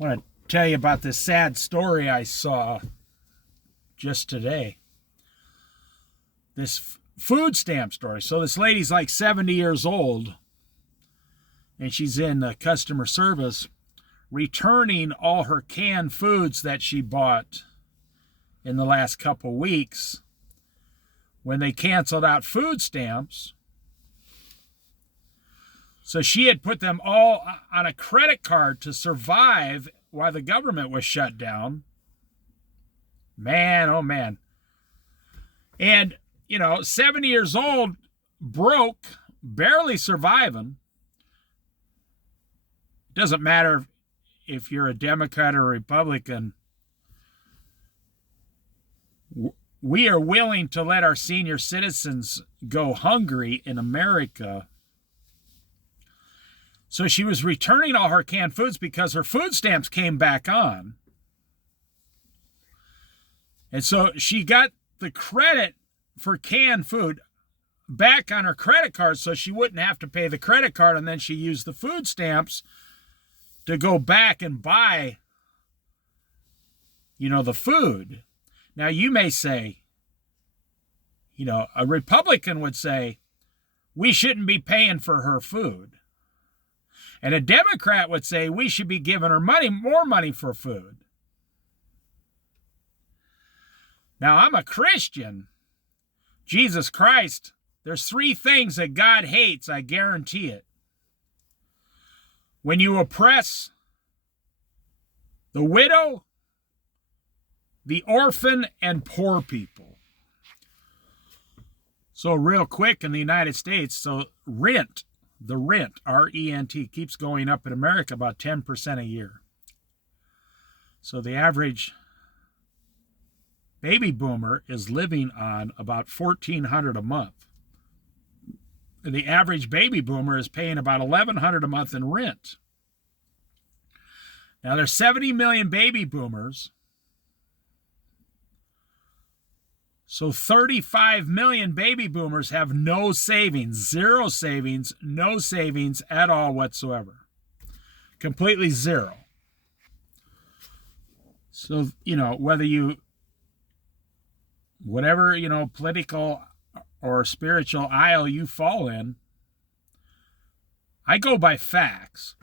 I want to tell you about this sad story I saw just today. This food stamp story. So this lady's like 70 years old, and she's in customer service, returning all her canned foods that she bought in the last couple weeks when they canceled out food stamps. So she had put them all on a credit card to survive while the government was shut down. Man, oh man. And, 70 years old, broke, barely surviving. Doesn't matter if you're a Democrat or a Republican. We are willing to let our senior citizens go hungry in America. So she was returning all her canned foods because her food stamps came back on. And so she got the credit for canned food back on her credit card so she wouldn't have to pay the credit card, and then she used the food stamps to go back and buy, the food. Now you may say, a Republican would say, we shouldn't be paying for her food. And a Democrat would say we should be giving her more money for food. Now, I'm a Christian. Jesus Christ, there's 3 things that God hates, I guarantee it. When you oppress the widow, the orphan, and poor people. So real quick, in the United States, the rent, R-E-N-T, keeps going up in America about 10% a year. So the average baby boomer is living on about $1,400 a month. And the average baby boomer is paying about $1,100 a month in rent. Now there's 70 million baby boomers. So 35 million baby boomers have no savings, zero savings, no savings at all whatsoever. Completely zero. So, whatever, political or spiritual aisle you fall in, I go by facts.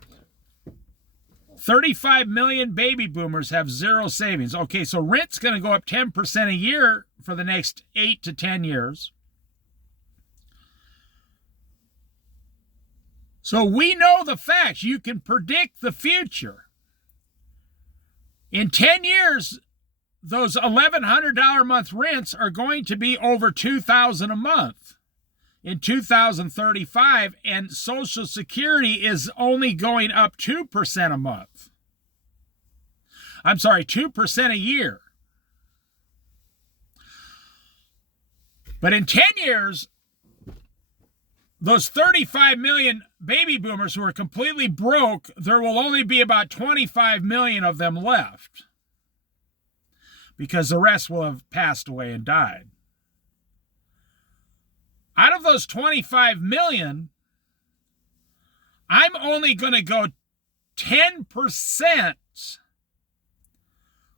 35 million baby boomers have zero savings. Okay, so rent's going to go up 10% a year for the next 8 to 10 years. So we know the facts. You can predict the future. In 10 years, those $1,100 a month rents are going to be over $2,000 a month in 2035, and Social Security is only going up 2% a month. I'm sorry, 2% a year. But in 10 years, those 35 million baby boomers who are completely broke, there will only be about 25 million of them left, because the rest will have passed away and died. Out of those 25 million, I'm only going to go 10%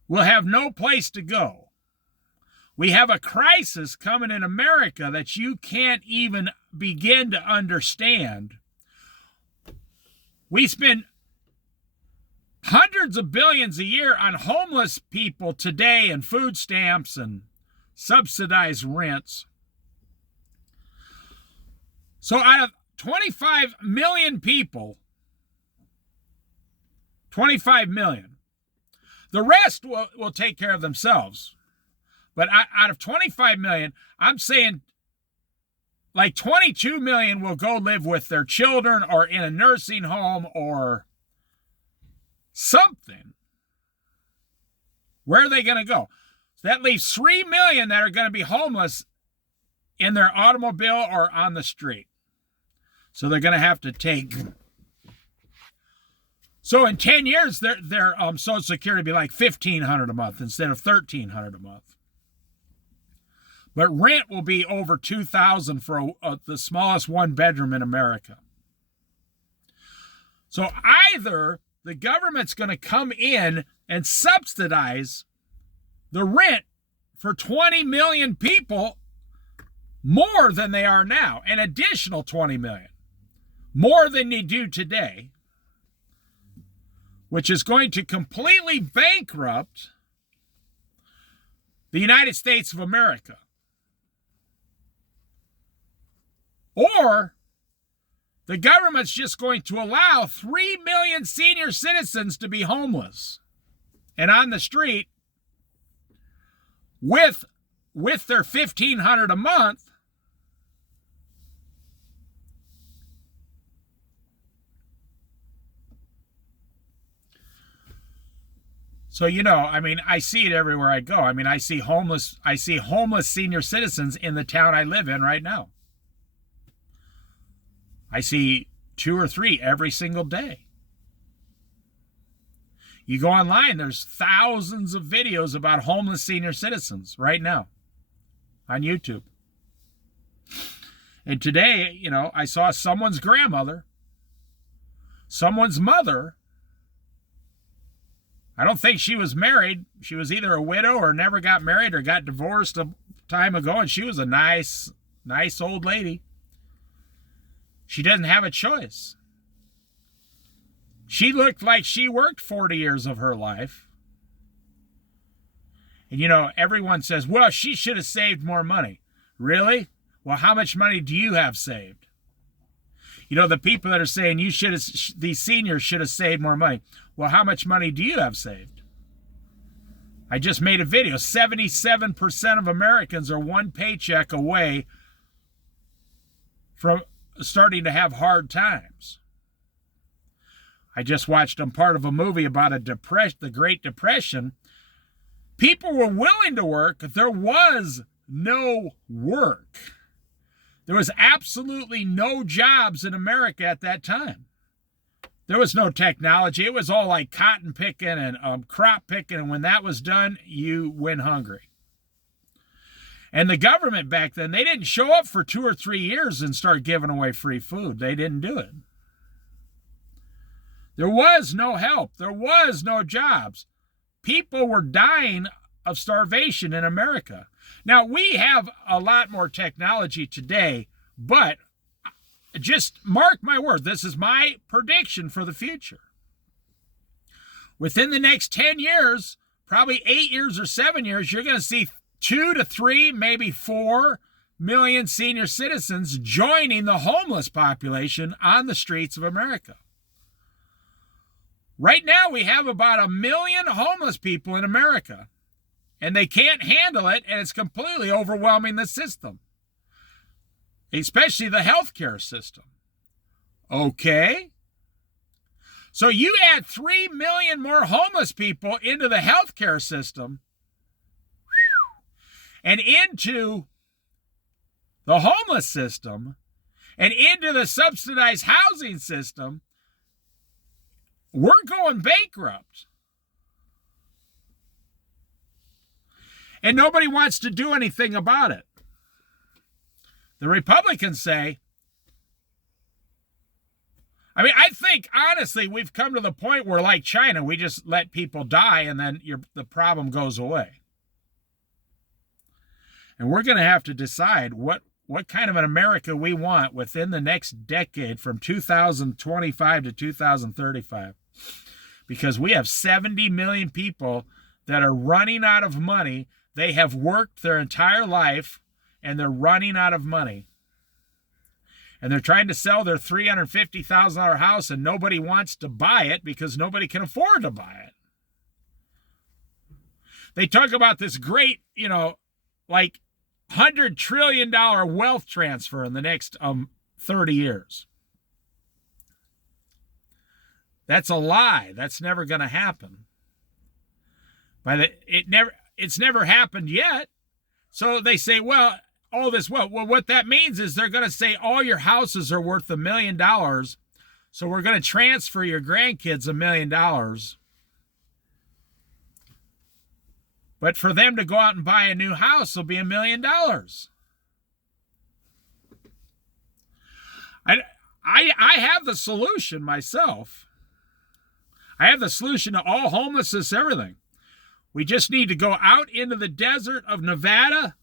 will have no place to go. We have a crisis coming in America that you can't even begin to understand. We spend hundreds of billions a year on homeless people today and food stamps and subsidized rents. So out of 25 million people, 25 million, the rest will take care of themselves. But out of 25 million, I'm saying like 22 million will go live with their children or in a nursing home or something. Where are they going to go? So that leaves 3 million that are going to be homeless in their automobile or on the street. So they're going to have to take. So in 10 years, their Social Security will be like $1,500 a month instead of $1,300 a month. But rent will be over $2,000 for the smallest one bedroom in America. So either the government's going to come in and subsidize the rent for 20 million people more than they are now, an additional 20 million, more than they do today, which is going to completely bankrupt the United States of America. Or the government's just going to allow 3 million senior citizens to be homeless and on the street with their $1,500 a month. So, I mean, I see it everywhere I go. I mean, I see homeless senior citizens in the town I live in right now. I see 2 or 3 every single day. You go online, there's thousands of videos about homeless senior citizens right now on YouTube. And today, I saw someone's grandmother, someone's mother. I don't think she was married. She was either a widow or never got married or got divorced a time ago, and she was a nice old lady. She doesn't have a choice. She looked like she worked 40 years of her life. And everyone says, well, she should have saved more money. Really? Well, how much money do you have saved? The people that are saying these seniors should have saved more money. Well, how much money do you have saved? I just made a video. 77% of Americans are one paycheck away from starting to have hard times. I just watched part of a movie about the Great Depression. People were willing to work. There was no work. There was absolutely no jobs in America at that time. There was no technology. It was all like cotton picking and crop picking. And when that was done, you went hungry. And the government back then, they didn't show up for 2 or 3 years and start giving away free food. They didn't do it. There was no help. There was no jobs. People were dying of starvation in America. Now, we have a lot more technology today, but just mark my word, this is my prediction for the future. Within the next 10 years, probably 8 years or 7 years, you're going to see 2 to 3, maybe 4 million senior citizens joining the homeless population on the streets of America. Right now, we have about 1 million homeless people in America, and they can't handle it, and it's completely overwhelming the system, especially the healthcare system. Okay? So you add 3 million more homeless people into the healthcare system and into the homeless system and into the subsidized housing system, we're going bankrupt. And nobody wants to do anything about it. The Republicans say, I think, honestly, we've come to the point where, like China, we just let people die and then the problem goes away. And we're going to have to decide what kind of an America we want within the next decade from 2025 to 2035. Because we have 70 million people that are running out of money. They have worked their entire life, and they're running out of money. And they're trying to sell their $350,000 house, and nobody wants to buy it because nobody can afford to buy it. They talk about this great, like $100 trillion wealth transfer in the next 30 years. That's a lie. That's never going to happen. It's never happened yet. So they say, well, all this, well, what that means is they're going to say all your houses are worth $1 million. So we're going to transfer your grandkids $1 million. But for them to go out and buy a new house will be $1 million. I have the solution myself. I have the solution to all homelessness, everything. We just need to go out into the desert of Nevada,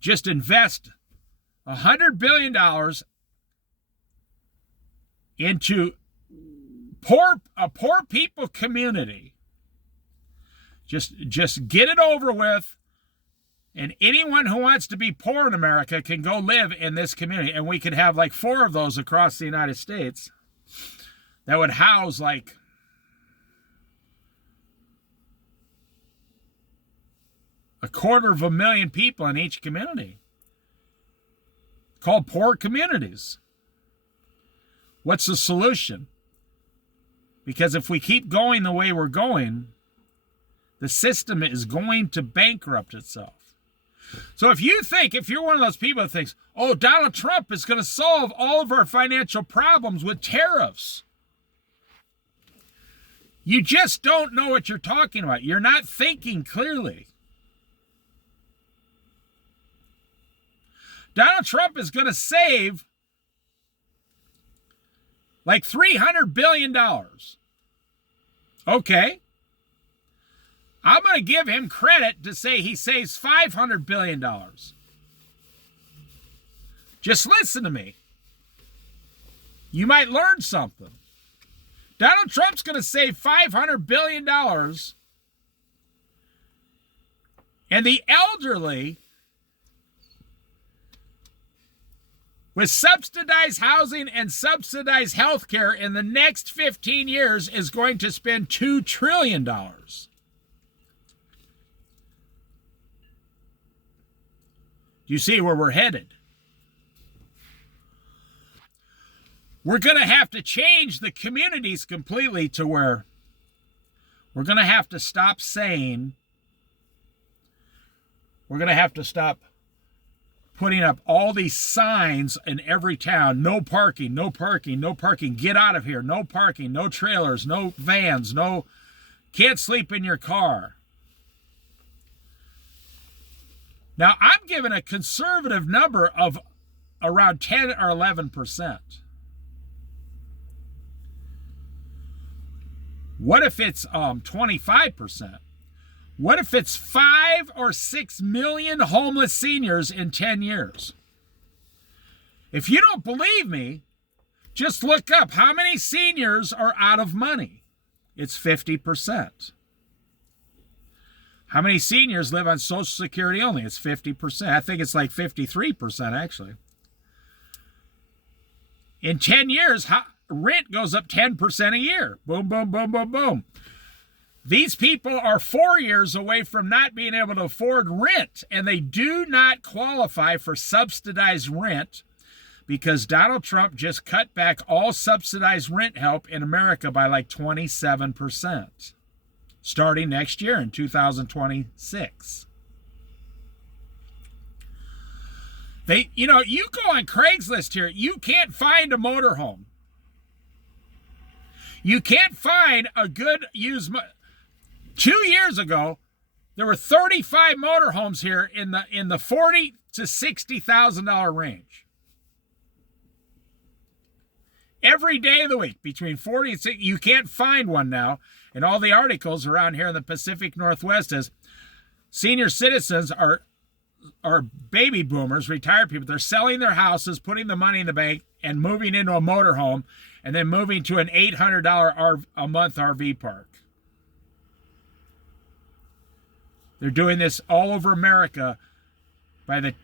just invest $100 billion into a poor people community. Just get it over with, and anyone who wants to be poor in America can go live in this community, and we could have like 4 of those across the United States that would house like a 250,000 people in each community, called poor communities. What's the solution? Because if we keep going the way we're going, the system is going to bankrupt itself. So if you're one of those people that thinks, oh, Donald Trump is going to solve all of our financial problems with tariffs, you just don't know what you're talking about. You're not thinking clearly. Donald Trump is going to save like $300 billion. Okay. I'm going to give him credit to say he saves $500 billion. Just listen to me. You might learn something. Donald Trump's going to save $500 billion. And the elderly, with subsidized housing and subsidized health care in the next 15 years, is going to spend $2 trillion. You see where we're headed? We're going to have to change the communities completely to where we're going to have to stop saying, we're going to have to stop putting up all these signs in every town. No parking, no parking, no parking. Get out of here. No parking, no trailers, no vans, no, can't sleep in your car. Now, I'm giving a conservative number of around 10 or 11%. What if it's 25%? What if it's 5 or 6 million homeless seniors in 10 years? If you don't believe me, just look up how many seniors are out of money. It's 50%. How many seniors live on Social Security only? It's 50%. I think it's like 53%, actually. In 10 years, rent goes up 10% a year. Boom, boom, boom, boom, boom. These people are 4 years away from not being able to afford rent, and they do not qualify for subsidized rent because Donald Trump just cut back all subsidized rent help in America by like 27%. Starting next year in 2026. You go on Craigslist here, you can't find a motorhome. You can't find a good used. 2 years ago, there were 35 motorhomes here in the $40,000 to $60,000 range. Every day of the week, between 40 and 60, you can't find one now. And all the articles around here in the Pacific Northwest is senior citizens are baby boomers, retired people. They're selling their houses, putting the money in the bank, and moving into a motorhome, and then moving to an $800 a month RV park. They're doing this all over America by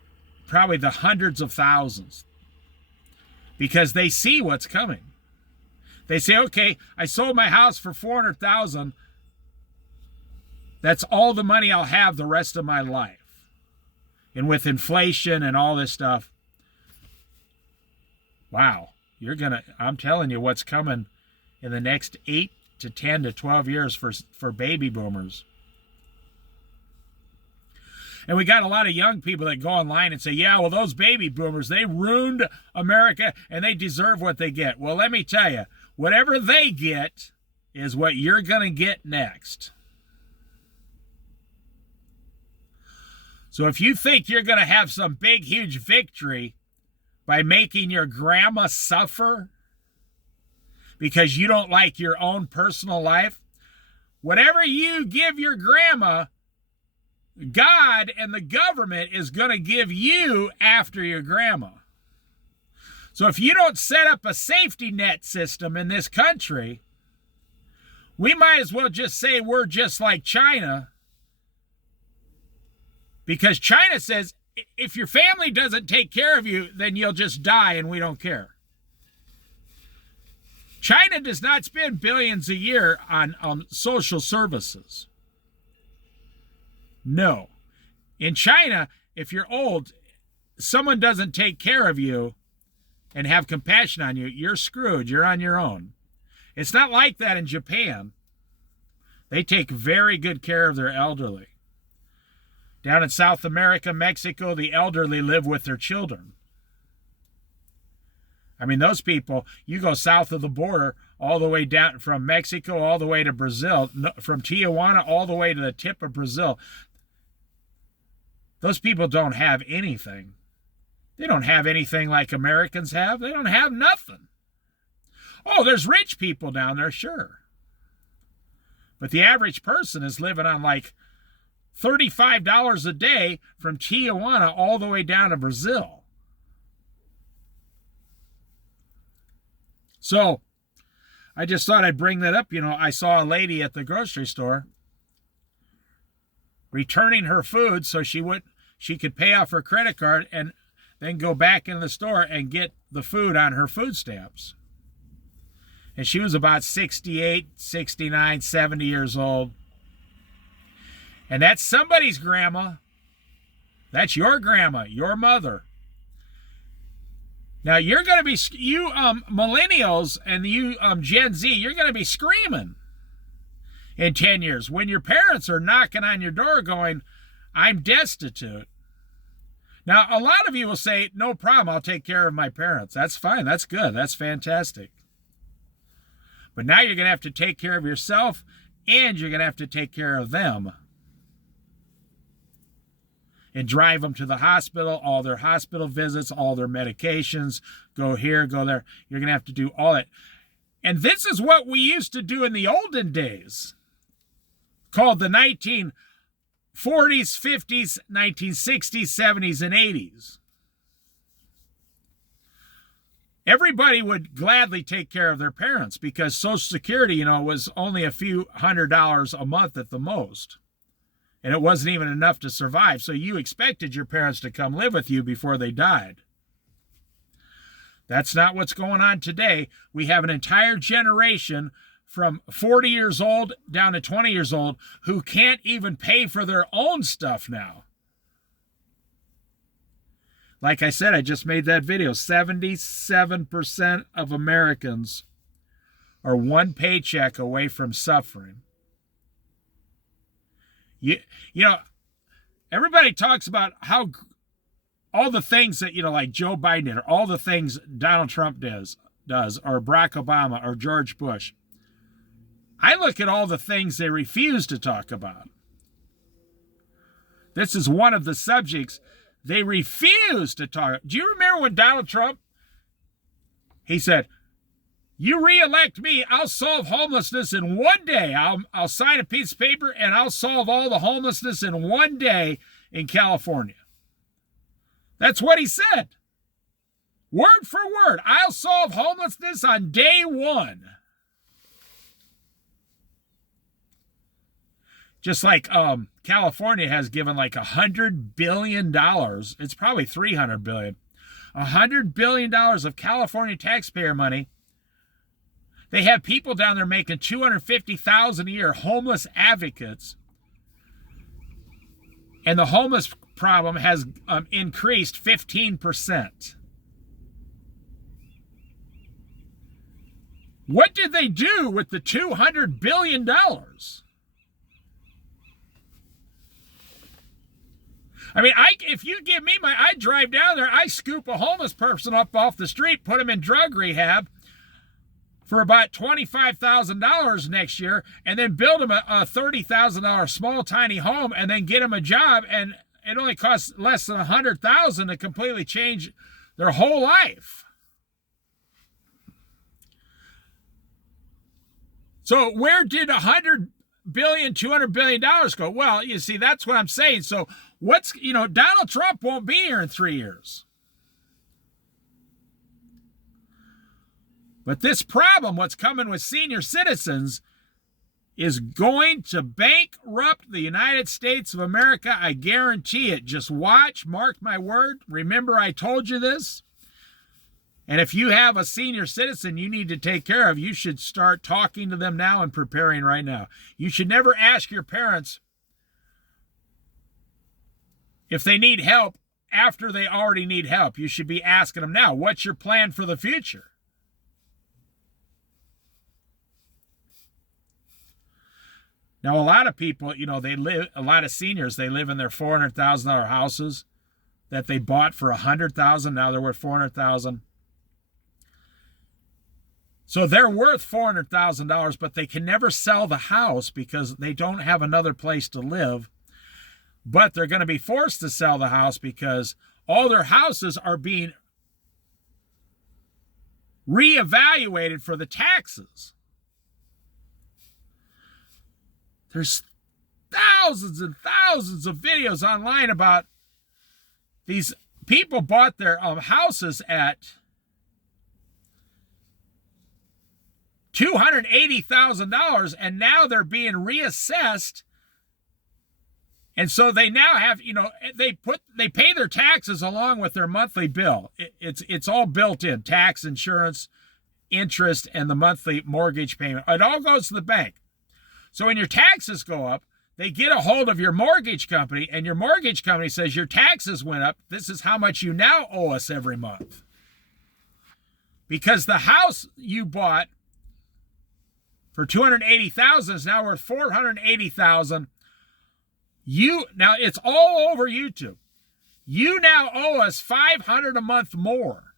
probably the hundreds of thousands because they see what's coming. They say, okay, I sold my house for $400,000. That's all the money I'll have the rest of my life. And with inflation and all this stuff, wow, I'm telling you what's coming in the next 8 to 10 to 12 years for baby boomers. And we got a lot of young people that go online and say, yeah, well, those baby boomers, they ruined America and they deserve what they get. Well, let me tell you, whatever they get is what you're going to get next. So if you think you're going to have some big, huge victory by making your grandma suffer because you don't like your own personal life? Whatever you give your grandma, God and the government is going to give you after your grandma. So if you don't set up a safety net system in this country, we might as well just say we're just like China, because China says if your family doesn't take care of you, then you'll just die and we don't care. China does not spend billions a year on social services. No. In China, if you're old, someone doesn't take care of you and have compassion on you, you're screwed. You're on your own. It's not like that in Japan. They take very good care of their elderly. Down in South America, Mexico, the elderly live with their children. I mean, those people, you go south of the border, all the way down from Mexico, all the way to Brazil, from Tijuana all the way to the tip of Brazil. Those people don't have anything. They don't have anything like Americans have. They don't have nothing. Oh, there's rich people down there, sure. But the average person is living on like $35 a day from Tijuana all the way down to Brazil. So I just thought I'd bring that up. You know, I saw a lady at the grocery store returning her food so she could pay off her credit card and then go back in the store and get the food on her food stamps. And she was about 68, 69, 70 years old. And that's somebody's grandma. That's your grandma, your mother. Now you're going to be, you millennials and you Gen Z, you're going to be screaming in 10 years when your parents are knocking on your door going, I'm destitute. Now, a lot of you will say, no problem, I'll take care of my parents. That's fine, that's good, that's fantastic. But now you're going to have to take care of yourself and you're going to have to take care of them. And drive them to the hospital, all their hospital visits, all their medications, go here, go there. You're going to have to do all that. And this is what we used to do in the olden days, called the 1940s, 50s, 1960s, 70s, and 80s. Everybody would gladly take care of their parents because Social Security, you know, was only a few $100s a month at the most. And it wasn't even enough to survive. So you expected your parents to come live with you before they died. That's not what's going on today. We have an entire generation from 40 years old down to 20 years old who can't even pay for their own stuff now. Like I said, I just made that video. 77% of Americans are one paycheck away from suffering. You know, everybody talks about how all the things that, you know, like Joe Biden did, or all the things Donald Trump does, or Barack Obama, or George Bush. I look at all the things they refuse to talk about. This is one of the subjects they refuse to talk. Do you remember when Donald Trump, he said, you re-elect me, I'll solve homelessness in one day. I'll sign a piece of paper and I'll solve all the homelessness in one day in California. That's what he said. Word for word. I'll solve homelessness on day one. Just like California has given like $100 billion. It's probably $300 billion. $100 billion of California taxpayer money. They have people down there making $250,000 a year, homeless advocates. And the homeless problem has increased 15%. What did they do with the $200 billion? I mean, if you give me I'd drive down there, I scoop a homeless person up off the street, put him in drug rehab for about $25,000 next year, and then build him a $30,000 small, tiny home, and then get him a job, and it only costs less than $100,000 to completely change their whole life. So where did $100 billion, $200 billion go? Well, you see, that's what I'm saying. So Donald Trump won't be here in 3 years. But this problem, what's coming with senior citizens, is going to bankrupt the United States of America. I guarantee it. Just watch, mark my word. Remember, I told you this. And if you have a senior citizen you need to take care of, you should start talking to them now and preparing right now. You should never ask your parents if they need help after they already need help. You should be asking them now, what's your plan for the future? Now, a lot of people, a lot of seniors, they live in their $400,000 houses that they bought for $100,000. Now they're worth $400,000. So they're worth $400,000, but they can never sell the house because they don't have another place to live. But they're going to be forced to sell the house because all their houses are being reevaluated for the taxes. There's thousands and thousands of videos online about these people bought their houses at $280,000 and now they're being reassessed. And so they now have, they pay their taxes along with their monthly bill. It's all built in, tax, insurance, interest, and the monthly mortgage payment. It all goes to the bank. So when your taxes go up, they get a hold of your mortgage company, and your mortgage company says your taxes went up. This is how much you now owe us every month. Because the house you bought for $280,000 is now worth $480,000. Now it's all over YouTube. You now owe us $500 a month more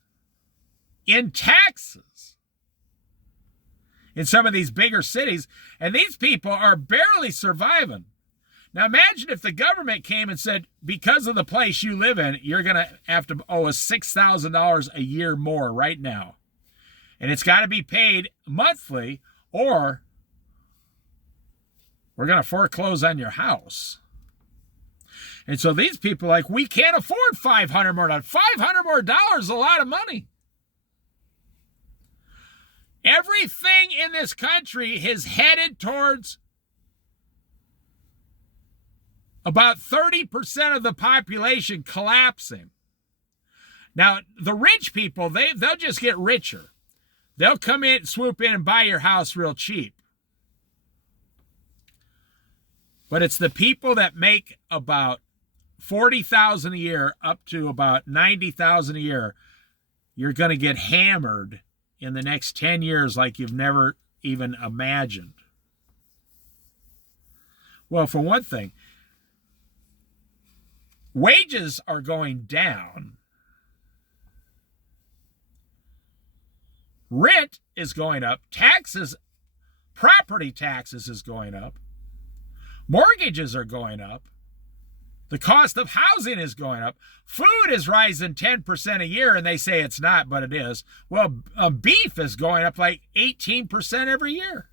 in taxes in some of these bigger cities, and these people are barely surviving. Now imagine if the government came and said, because of the place you live in, you're going to have to owe us $6,000 a year more right now. And it's got to be paid monthly, or we're going to foreclose on your house. And so these people are like, we can't afford $500 more. $500 more is a lot of money. Everything in this country is headed towards about 30% of the population collapsing. Now, the rich people, they'll just get richer. They'll come in, swoop in, and buy your house real cheap. But it's the people that make about $40,000 a year up to about $90,000 a year, you're going to get hammered in the next 10 years like you've never even imagined. Well, for one thing, wages are going down. Rent is going up. Taxes, property taxes is going up. Mortgages are going up. The cost of housing is going up. Food is rising 10% a year, and they say it's not, but it is. Well, beef is going up like 18% every year.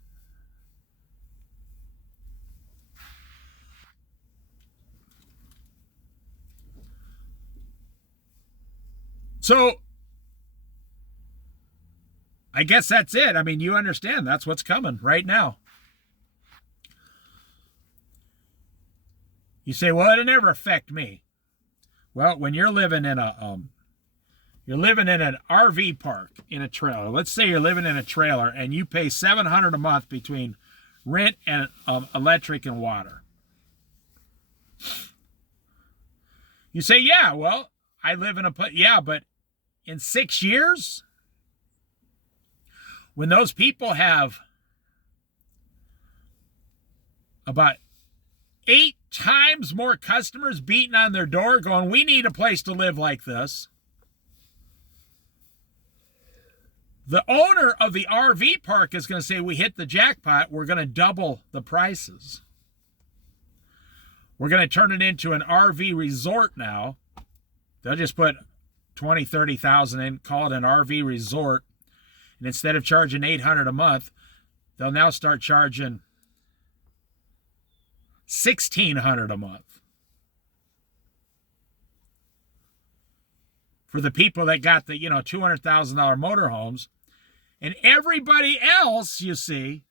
So, I guess that's it. I mean, you understand that's what's coming right now. You say, well, it'll never affect me. Well, when you're living in an RV park in a trailer. Let's say you're living in a trailer and you pay $700 a month between rent and electric and water. You say, yeah, well, I live in a place. Yeah, but in 6 years, when those people have about 8 times more customers beating on their door going, we need a place to live like this. The owner of the RV park is going to say, we hit the jackpot. We're going to double the prices. We're going to turn it into an RV resort now. They'll just put 20, 30,000 and call it an RV resort. And instead of charging $800 a month, they'll now start charging $1,600 a month. For the people that got the, $200,000 motorhomes. And everybody else, you see,